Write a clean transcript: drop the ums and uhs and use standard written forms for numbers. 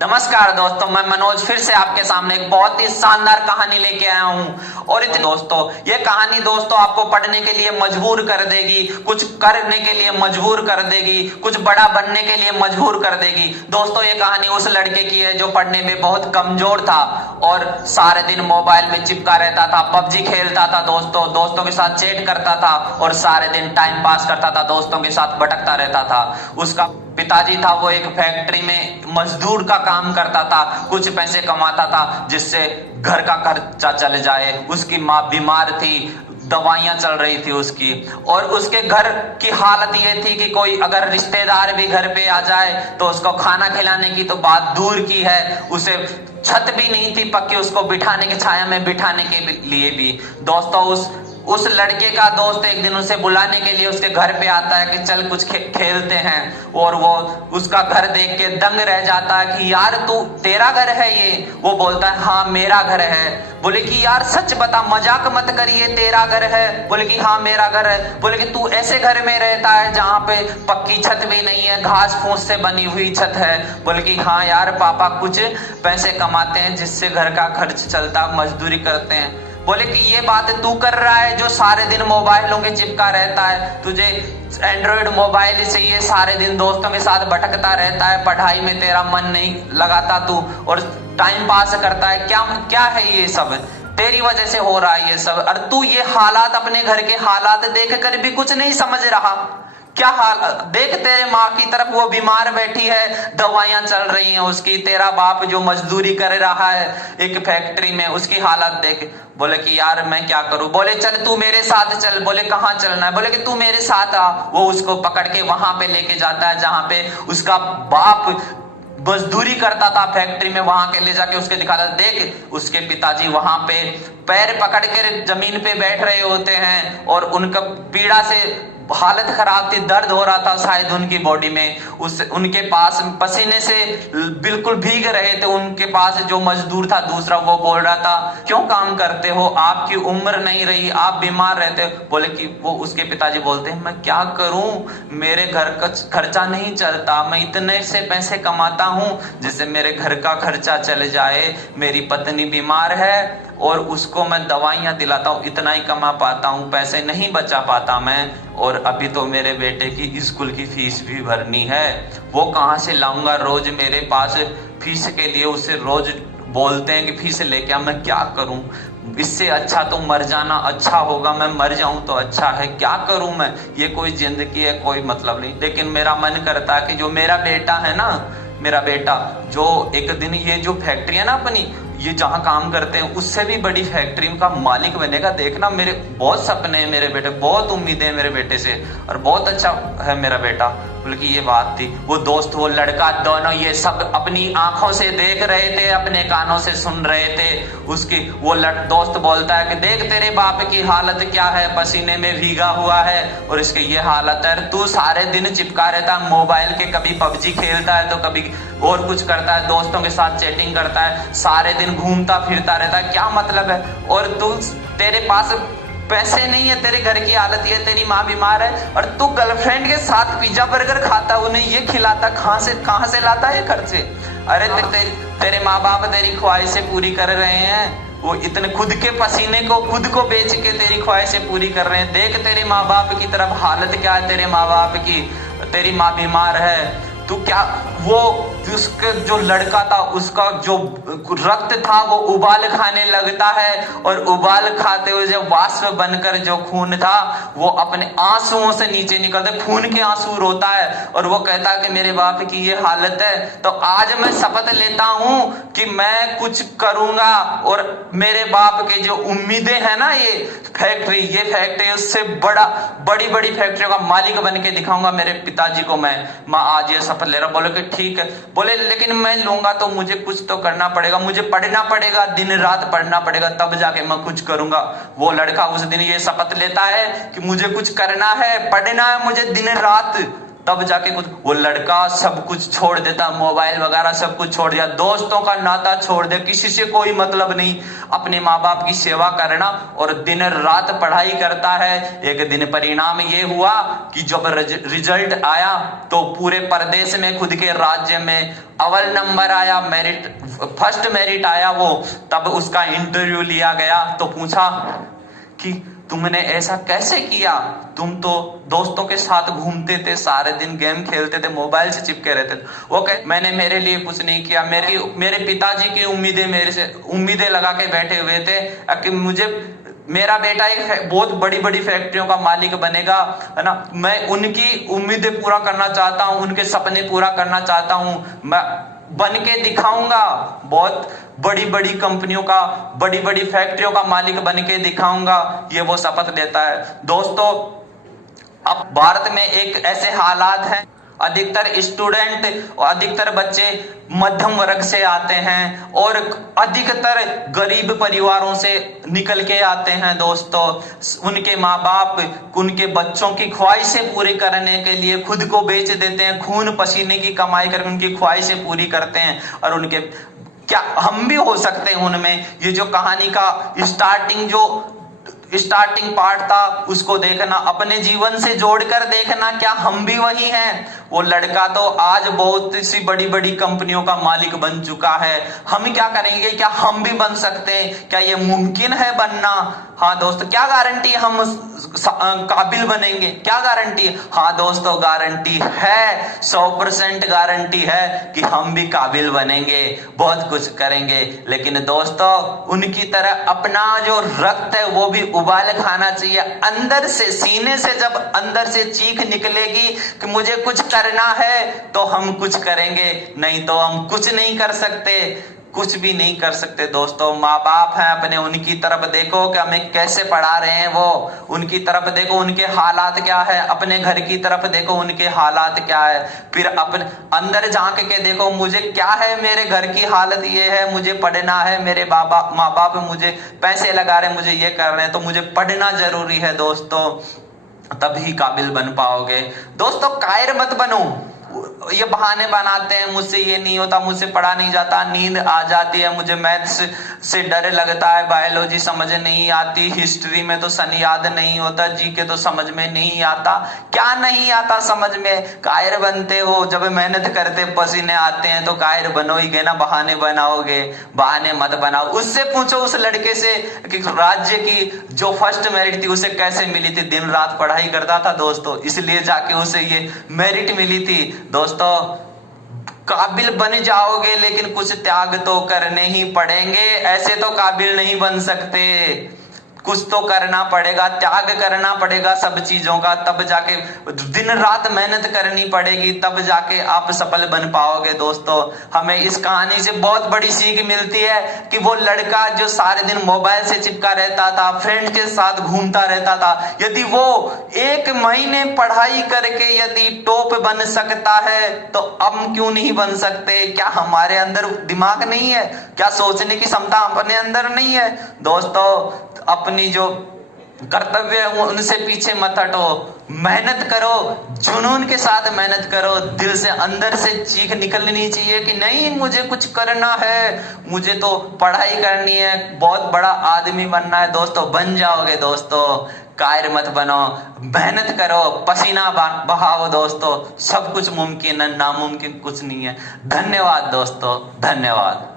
नमस्कार दोस्तों, मैं मनोज फिर से आपके सामने एक बहुत ही शानदार कहानी लेके आया हूं। और इतने दोस्तों, ये कहानी दोस्तों आपको पढ़ने के लिए मजबूर कर देगी, कुछ करने के लिए मजबूर कर देगी, कुछ बड़ा बनने के लिए मजबूर कर देगी। दोस्तों, ये कहानी उस लड़के की है जो पढ़ने में बहुत कमजोर था और सारे दिन मोबाइल में चिपका रहता था, पबजी खेलता था, दोस्तों के साथ चैट करता था और सारे दिन टाइम पास करता था, दोस्तों के साथ भटकता रहता था। उसका पिताजी था, वो एक फैक्ट्री में मजदूर का काम करता था, कुछ पैसे कमाता था जिससे घर का खर्चा चले जाए। उसकी माँ बीमार थी, दवाइयां चल रही थी उसकी, और उसके घर की हालत ये थी कि कोई अगर रिश्तेदार भी घर पे आ जाए तो उसको खाना खिलाने की तो बात दूर की है, उसे छत भी नहीं थी पक्की उसको बिठाने की, छाया में बिठाने के लिए भी। दोस्तों, उस लड़के का दोस्त एक दिन उसे बुलाने के लिए उसके घर पे आता है कि चल कुछ खेलते हैं, और वो उसका घर देख के दंग रह जाता है कि यार तू, तेरा घर है ये? वो बोलता है हाँ मेरा घर है। बोले कि यार सच बता, मजाक मत करिए, तेरा घर है? बोले कि हाँ मेरा घर है। बोले कि तू ऐसे घर में रहता है जहाँ पे पक्की छत भी नहीं है, घास फूस से बनी हुई छत है? बोले कि हाँ यार पापा कुछ पैसे कमाते हैं जिससे घर का खर्च चलता, मजदूरी करते हैं। बोले कि ये बात तू कर रहा है जो सारे दिन मोबाइलों के चिपका रहता है, तुझे एंड्रॉइड मोबाइल चाहिए, सारे दिन दोस्तों के साथ भटकता रहता है, पढ़ाई में तेरा मन नहीं लगाता तू और टाइम पास करता है, क्या क्या है ये सब? तेरी वजह से हो रहा है ये सब। और तू ये हालात, अपने घर के हालात देख कर भी कुछ नहीं समझ रहा? क्या हाल देख, तेरे माँ की तरफ वो बीमार बैठी है, दवाइयां चल रही हैं उसकी, तेरा बाप जो मजदूरी कर रहा है एक फैक्ट्री में, उसकी हालत देख। बोले कि यार मैं क्या करूं? बोले चल तू मेरे साथ चल। बोले कहाँ चलना है? बोले कि तू मेरे साथ आ। वो उसको पकड़ के वहां पे लेके जाता है जहां पे उसका बाप मजदूरी करता था फैक्ट्री में, वहां के ले जाके उसके दिखाता। देख, उसके पिताजी वहां पे पैर पकड़ के जमीन पे बैठ रहे होते हैं और उनका पीड़ा से हालत खराब थी, दर्द हो रहा था शायद उनकी बॉडी में। उनके पास पसीने से बिल्कुल भीग रहे थे। उनके पास जो मजदूर था दूसरा, वो बोल रहा था क्यों काम करते हो, आपकी उम्र नहीं रही, आप बीमार रहते हो। बोले कि वो, उसके पिताजी बोलते हैं मैं क्या करूं, मेरे घर का खर्चा नहीं चलता, मैं इतने से पैसे कमाता हूं जिससे मेरे घर का खर्चा चले जाए, मेरी पत्नी बीमार है और उसको मैं दवाइयां दिलाता हूँ, इतना ही कमा पाता हूँ, पैसे नहीं बचा पाता मैं। और अभी तो मेरे बेटे की स्कूल की फीस भी भरनी है, वो कहाँ से लाऊंगा? रोज मेरे पास फीस के लिए उससे रोज बोलते हैं कि फीस लेके आ, मैं क्या करूं? इससे अच्छा तो मर जाना अच्छा होगा, मैं मर जाऊं तो अच्छा है, क्या करूं मैं? ये कोई जिंदगी है, कोई मतलब नहीं। लेकिन मेरा मन करता है कि जो मेरा बेटा है ना, मेरा बेटा जो एक दिन ये जो फैक्ट्री है ना अपनी, ये जहाँ काम करते हैं उससे भी बड़ी फैक्ट्री का मालिक बनेगा। देखना, मेरे बहुत सपने हैं मेरे बेटे, बहुत उम्मीदें हैं मेरे बेटे से, और बहुत अच्छा है मेरा बेटा। बल्कि ये बात थी, वो दोस्त वो लड़का दोनों ये सब अपनी आंखों से देख रहे थे, अपने कानों से सुन रहे थे। उसकी वो दोस्त बोलता है कि देख तेरे बाप की हालत क्या है, पसीने में भीगा हुआ है और इसकी ये हालत है, तू सारे दिन चिपका रहता है मोबाइल के, कभी पबजी खेलता है तो कभी और कुछ करता है, दोस्तों के साथ चैटिंग करता है, सारे दिन घूमता फिरता रहता है, क्या मतलब है? और तू, तेरे पास पैसे नहीं है, तेरे घर की हालत ये, तेरी माँ बीमार है और तू गर्लफ्रेंड के साथ पिज्जा बर्गर खाता, उन्हें ये खिलाता, कहाँ से लाता है खर्चे? अरे तेरे माँ बाप तेरी ख्वाहिशें पूरी कर रहे हैं, वो इतने खुद के पसीने को खुद को बेच के तेरी ख्वाहिशें पूरी कर रहे हैं। देख तेरे माँ बाप की तरफ हालत क्या है तेरे माँ बाप की, तेरी माँ बीमार है, तू क्या, वो उसके जो लड़का था उसका जो रक्त था वो उबाल खाने लगता है और उबाल खाते हुए जब वाष्प बनकर जो खून था वो अपने आंसुओं से नीचे निकलते, खून के आंसू रोता है और वो कहता है कि मेरे बाप की ये हालत है, तो आज मैं शपथ लेता हूं कि मैं कुछ करूंगा और मेरे बाप के जो उम्मीदें हैं ना, ये फैक्ट्री उससे बड़ी बड़ी फैक्ट्रियों का मालिक बन के दिखाऊंगा मेरे पिताजी को। मैं आज ये शपथ ले रहा हूं। बोले कि ठीक है। बोले लेकिन मैं लूंगा तो मुझे कुछ तो करना पड़ेगा, मुझे पढ़ना पड़ेगा, दिन रात पढ़ना पड़ेगा, तब जाके मैं कुछ करूंगा। वो लड़का उस दिन ये शपथ लेता है कि मुझे कुछ करना है, पढ़ना है मुझे दिन रात, तब जाके कुछ, वो लड़का सब कुछ छोड़ देता, मोबाइल वगैरह सब कुछ छोड़ दिया, दोस्तों का नाता छोड़ दे, किसी से कोई मतलब नहीं, अपने माँ बाप की सेवा करना और दिन रात पढ़ाई करता है। एक दिन परिणाम ये हुआ कि जब रिजल्ट आया तो पूरे प्रदेश में, खुद के राज्य में अव्वल नंबर आया, फर्स्ट मेरिट आया वो। तब उसका इंटरव्यू लिया गया तो पूछा कि तुमने ऐसा कैसे किया, तुम तो दोस्तों के साथ घूमते थे, सारे दिन गेम खेलते थे, मोबाइल से चिपके रहते थे। वो कहे मैंने मेरे लिए कुछ नहीं किया, मेरे पिताजी की उम्मीदें मेरे से उम्मीदें लगा के बैठे हुए थे कि मुझे मेरा बेटा एक बहुत बड़ी बड़ी फैक्ट्रियों का मालिक बनेगा, है ना, मैं उनकी उम्मीदें पूरा करना चाहता हूं, उनके सपने पूरा करना चाहता हूं, मैं बन के दिखाऊंगा, बहुत बड़ी बड़ी कंपनियों का, बड़ी बड़ी फैक्ट्रियों का मालिक बन के दिखाऊंगा, ये वो शपथ लेता है। दोस्तों, अब भारत में एक ऐसे हालात हैं, अधिकतर स्टूडेंट और अधिकतर बच्चे मध्यम वर्ग से आते हैं और अधिकतर गरीब परिवारों से निकल के आते हैं। दोस्तों, उनके माँ बाप उनके बच्चों की ख्वाहिशें पूरी करने के लिए खुद को बेच देते हैं, खून पसीने की कमाई करके उनकी ख्वाहिशें पूरी करते हैं। और उनके क्या हम भी हो सकते हैं उनमें। ये जो कहानी का स्टार्टिंग पार्ट था, उसको देखना, अपने जीवन से जोड़कर देखना, क्या हम भी वही हैं। वो लड़का तो आज बहुत सी बड़ी बड़ी कंपनियों का मालिक बन चुका है, हम क्या करेंगे, क्या हम भी बन सकते हैं, क्या ये मुमकिन है बनना? हाँ दोस्तों, क्या गारंटी हम काबिल बनेंगे, क्या गारंटी है? हाँ दोस्तों, गारंटी है, 100% गारंटी है कि हम भी काबिल बनेंगे, बहुत कुछ करेंगे। लेकिन दोस्तों, उनकी तरह अपना जो रक्त है वो भी उबाल खाना चाहिए अंदर से, सीने से। जब अंदर से चीख निकलेगी कि मुझे कुछ करना है तो हम कुछ करेंगे, नहीं तो हम कुछ नहीं कर सकते, कुछ भी नहीं कर सकते। दोस्तों, माँ बाप हैं अपने, उनकी तरफ देखो कि हमें कैसे पढ़ा रहे हैं, वो उनकी तरफ देखो, उनके हालात क्या है, अपने घर की तरफ देखो, उनके हालात क्या है, फिर अपने अंदर झांक के देखो, मुझे क्या है, मेरे घर की हालत ये है, मुझे पढ़ना है, मेरे माँ बाप मुझे पैसे लगा रहे हैं, मुझे ये कर रहे हैं, तो मुझे पढ़ना जरूरी है। दोस्तों, तभी काबिल बन पाओगे। दोस्तों, कायर मत बनो, ये बहाने बनाते हैं, मुझसे ये नहीं होता, मुझसे पढ़ा नहीं जाता, नींद आ जाती है, मुझे मैथ्स से डर लगता है, बायोलॉजी समझ नहीं आती, हिस्ट्री में तो सन याद नहीं होता, जीके तो समझ में नहीं आता। क्या नहीं आता समझ में? कायर बनते हो। जब मेहनत करते पसीने आते हैं तो कायर बनोगे ना, बहाने बनाओगे, बहाने मत बनाओ। उससे पूछो, उस लड़के से कि राज्य की जो फर्स्ट मेरिट थी उसे कैसे मिली थी। दिन रात पढ़ाई करता था दोस्तों, इसलिए जाके उसे ये मेरिट मिली थी। दोस्तों, काबिल बन जाओगे, लेकिन कुछ त्याग तो करने ही पड़ेंगे, ऐसे तो काबिल नहीं बन सकते, कुछ तो करना पड़ेगा, त्याग करना पड़ेगा सब चीजों का, तब जाके दिन रात मेहनत करनी पड़ेगी, तब जाके आप सफल बन पाओगे। दोस्तों, हमें इस कहानी से बहुत बड़ी सीख मिलती है कि वो लड़का जो सारे दिन मोबाइल से चिपका रहता था, फ्रेंड के साथ घूमता रहता था, यदि वो 1 महीने पढ़ाई करके यदि टॉप बन सकता है तो हम क्यों नहीं बन सकते? क्या हमारे अंदर दिमाग नहीं है? क्या सोचने की क्षमता अपने अंदर नहीं है? दोस्तों, अपनी जो कर्तव्य है उनसे पीछे मत हटो, मेहनत करो, जुनून के साथ मेहनत करो, दिल से अंदर से चीख निकलनी चाहिए कि नहीं, मुझे कुछ करना है, मुझे तो पढ़ाई करनी है, बहुत बड़ा आदमी बनना है। दोस्तों, बन जाओगे। दोस्तों, कायर मत बनो, मेहनत करो, पसीना बहाओ। दोस्तों, सब कुछ मुमकिन है, नामुमकिन कुछ नहीं है। धन्यवाद दोस्तों, धन्यवाद।